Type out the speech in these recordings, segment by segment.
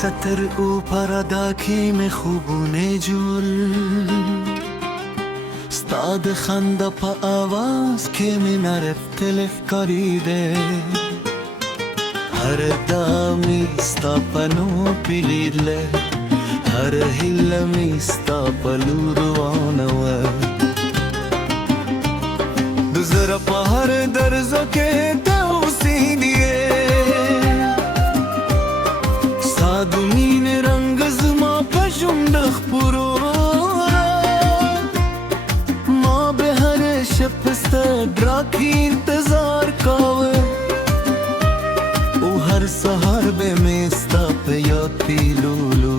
سطر ऊपर अदा की में खूबूने जुल ستاد خنده په आवाज کې مینه رفتلک کاریده هر دامی ستا پنو پیلیدله هر هیلمی ستا پلو روانوه دزر په هر درزو کې توسیدیه سادو مین رنگ زما په ژوند خپرو شپسته ډراکی انتظار کاوه او هر سهار به میستا په یاد پیلولو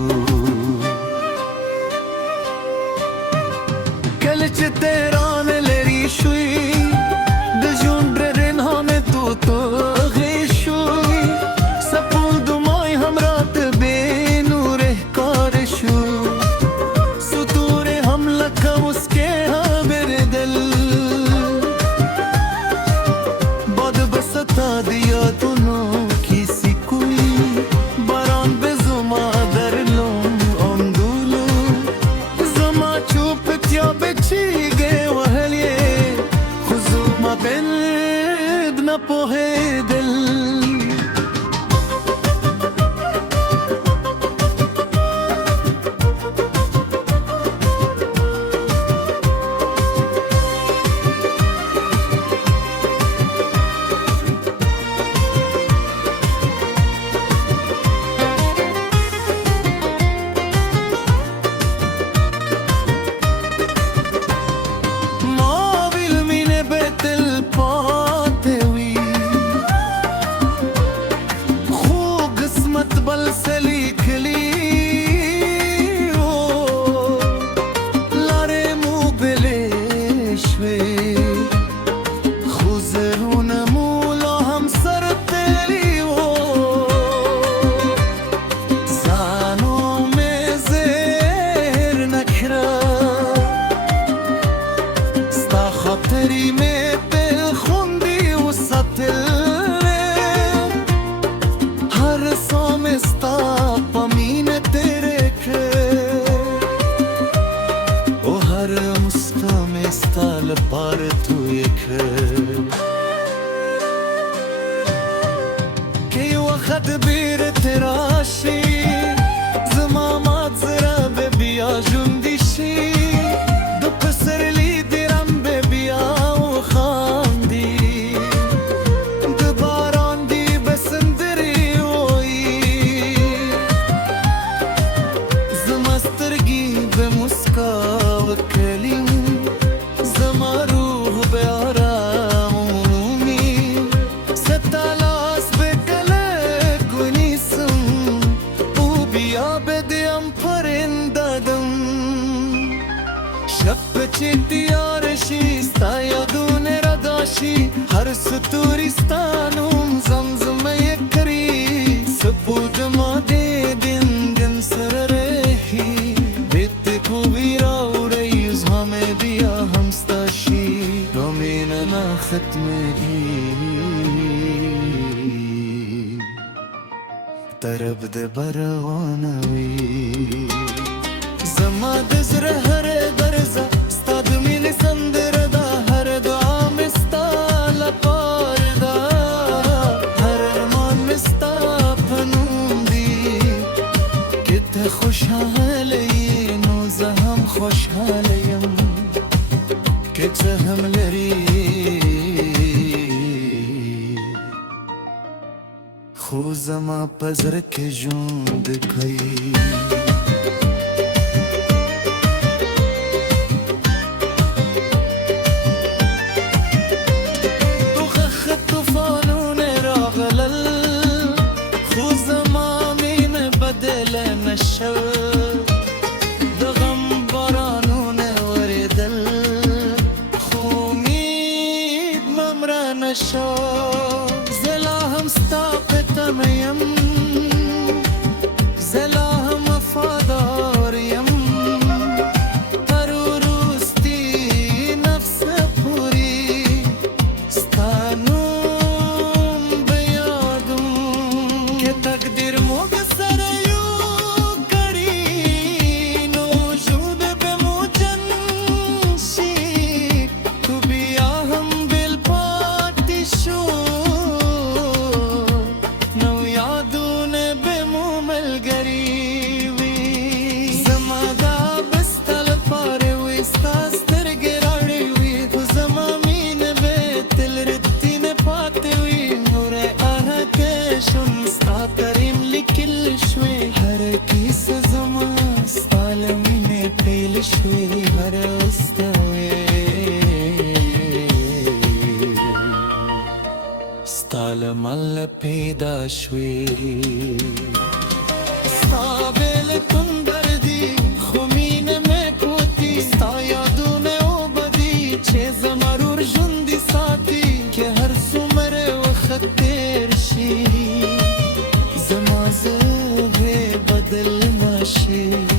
کله چې تهران لري شوی د ژوند رنهانه تو غی شوی سپول دمای همرات به نور کار شو ستور هم لکه اسکه همر دل बता दिया दोनों किसी कोई बारान पे जुमा दर लो अंदुलो जुमा चुप क्या बेची गए वहलिए खुजुमा बेद न पोहे दिल خاطری में दिल खुंदी وسطل हर सोमस्ता पमीन तेरे के ओ हर मुस्तमस्ता लपार तू एक के वक्त बीर تراشی زمامات زرا ببیا جندشی دو پسرلی چیتیارشی ستا یادون رداشی هر ستورستانون زمزمه کری سپود ما دیدن دن سر رهی بیت کو بیرا و ریز همه بیا همستاشی رومین نا ختمگی طرف ده بروانوی زما دزر هر برزا ستاد مین سندر دا هر دعا مستا لپار دا هر ارمان مستا پنوم دی کت خوشحالی نوزه هم خوشحالیم کت هم لری خوزما پزر که جوند کئی نشو دغم بارانون وردل خومید ممرا نشو زلا هم ستا پتمیم زلا هم شوي هر استوي ستالم على پیدا شوي ستابل تم دردی خمین مکوتی ستا یادونه او بدی چه زمرور جندی ساتی که هر سمر وقت تیر شی زمازه بدل ماشي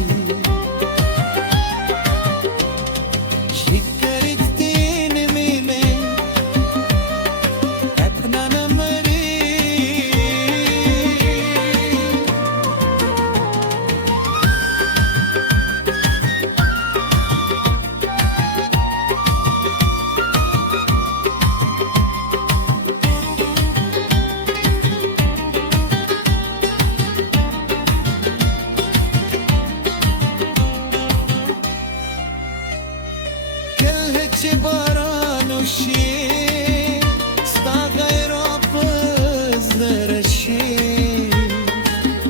چه باران و شی ستا غیر آفز درشی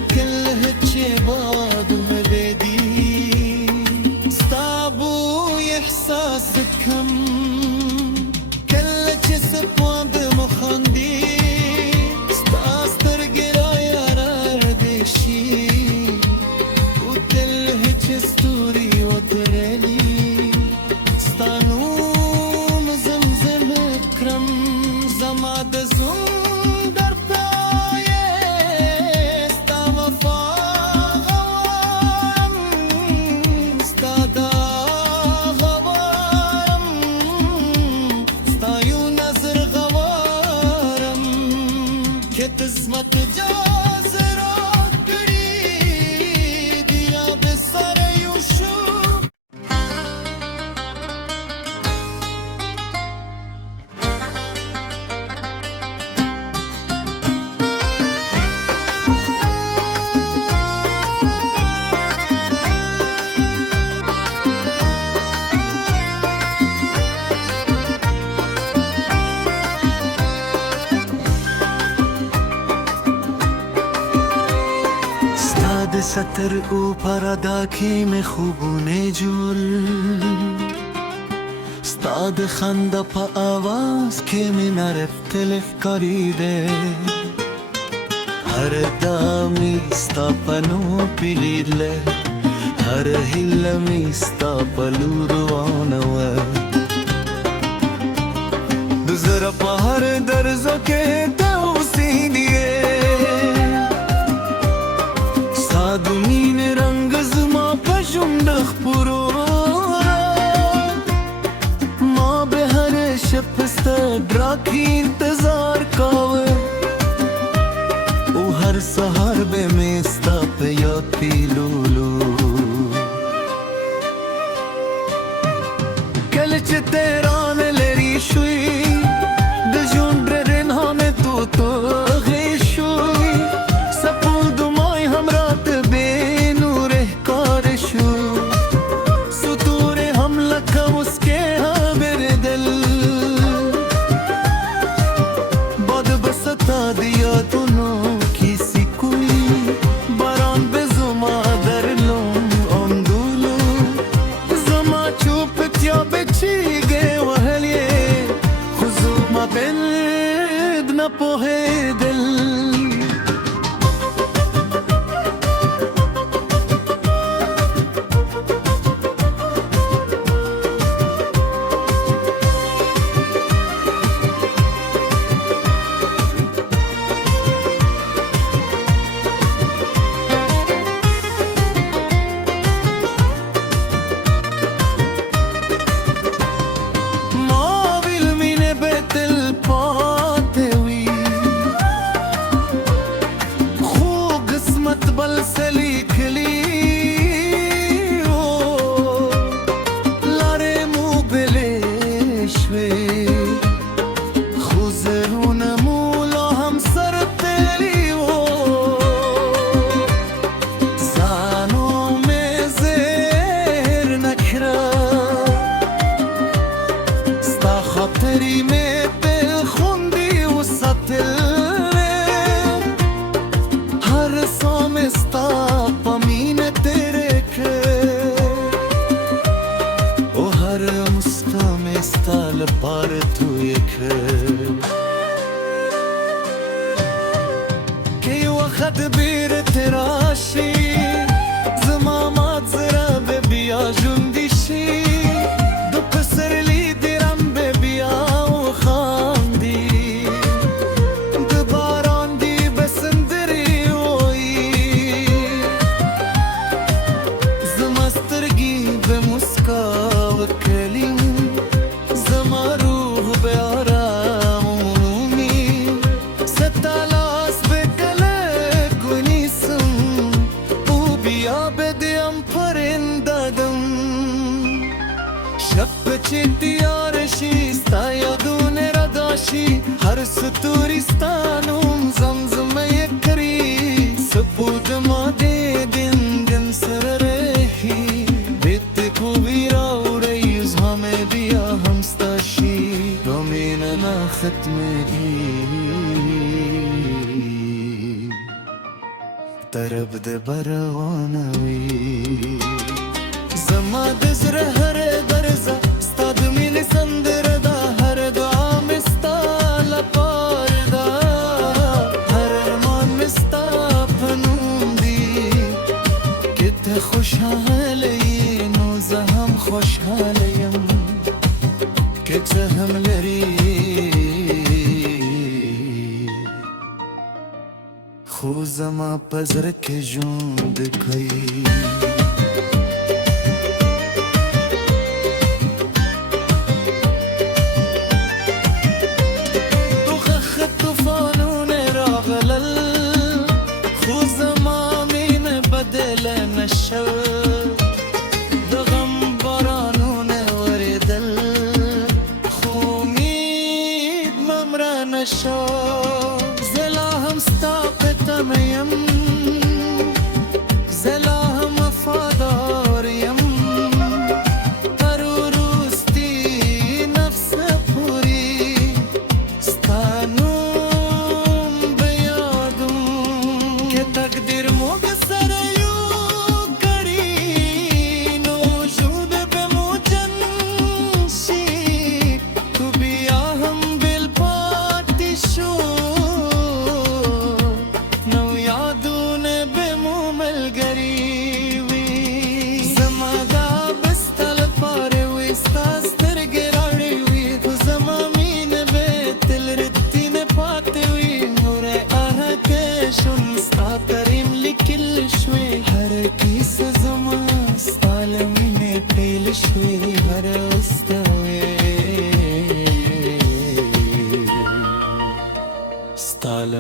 کله چه باد مددی ستا بوی احساس کم کله چه سپاند مخاندی ستا سترگی را یارار دیشی و دله چه ستوری و درلی قسمت جاز را کری دیا به سر یوشو ستر اوپر داکی میں خوبونه جول ستاد خنده پا آواز که می نرفت لفکاریده هر دامی ستا پنو پیلیدله هر هلمی ستا پلوروانوه دوزر پا هر درزو که دوسی دیه دمین رنگ زما پشمدخ پرورا ما به هر شب ستدرا کی انتظار کاوه او هر سهر به میستا په یاد پیلولو کل چه تیران لری شوی د جون رنهان تو غی شوی سپول دمای همرات دیا دونو کسی کوی باران به زما در لوم اندولو زما چوب تیا بچیگه وهلیه ستا لپاره توی کرد که یو وخت بیرت راشی زما مات زره به بیا ژوندی شي د پسرلي دیرم به بیا وخاندي د باران دی به سندرې وایي زما سترګې به مسکا وکړي زما روح به آرام ومومي ستا لاس به کلک ونیسم او بیا به دیم پرنده دم شب چې تیار شي ستا یادونه راداشي هر ستوري ستا نوم زمزمه یې کړي سپود ما دې دن دن سره رهي بیت خوبی راوړی زما بیا هم ستا شي نو مینه نه ختمېږي طرف د بروانه وي زما د زړه هره درزه ستا د مینې سندره ده هر دعا مې ستا لپاره ده هر ارمان مې ستا په نوم دی که ته خوشحاله یې نو زه هم خوشحاله یم که څه هم لري خو زما په زړه کې ژوند کوي نشو د غم بارانونه وریدل خو امید ممره نشو زه لا هم ستا په تمه یم زه لا هم وفادار یم تر وروستي نفس پورې ستا نوم به یادوم که تقدیر موږ سره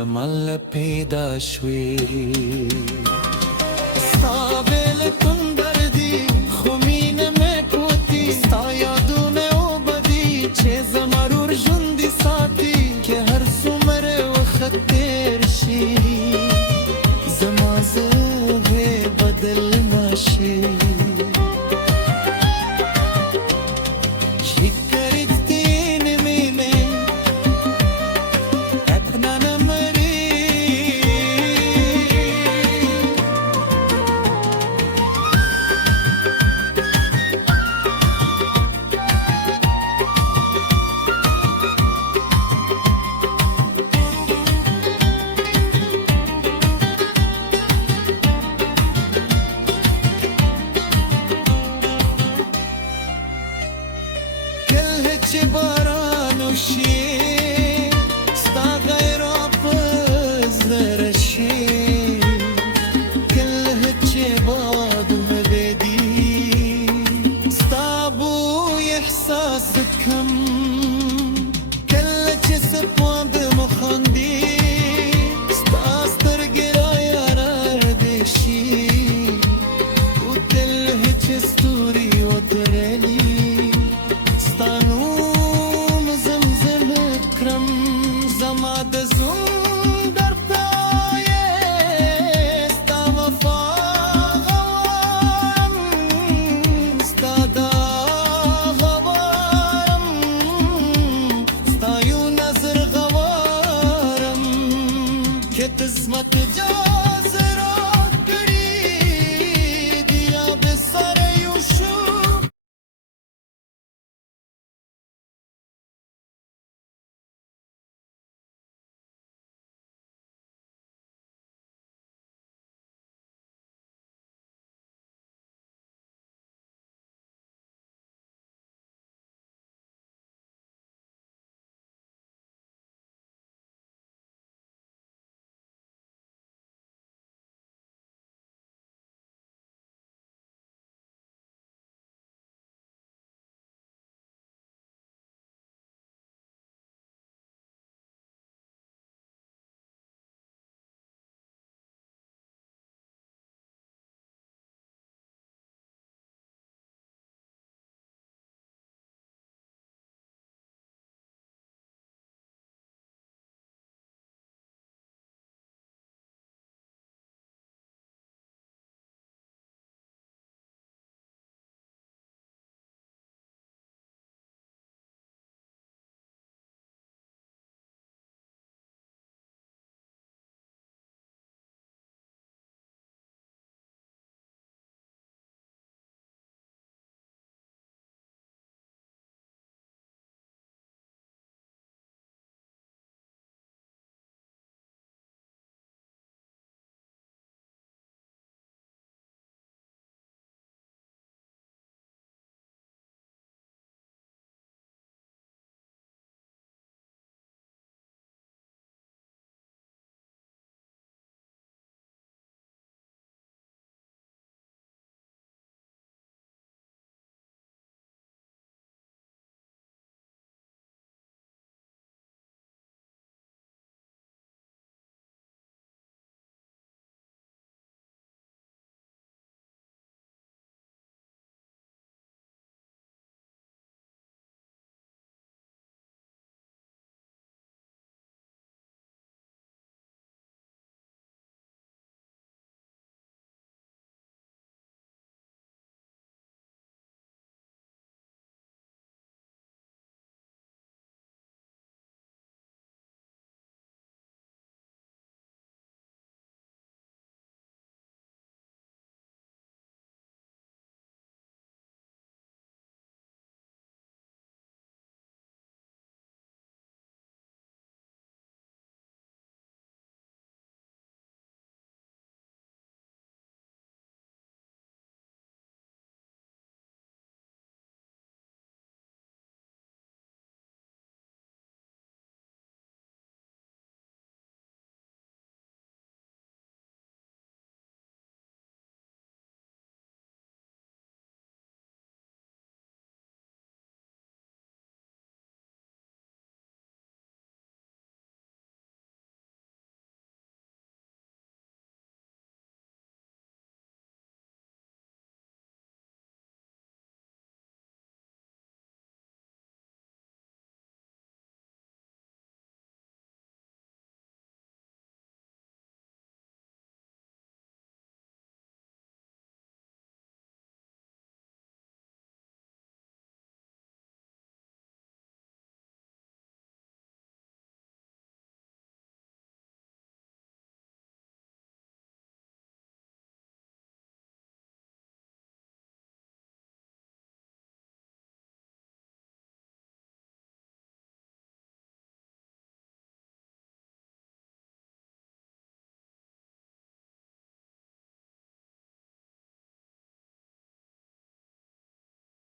مل پیدا شوی ستا بیلتون دردی خو مینه مکوتی ستا یادونه او بدی چه زمرور ژوندی ساتی که هر څومره وخت تیر شي زما زړه بدل نشي چې باران وشي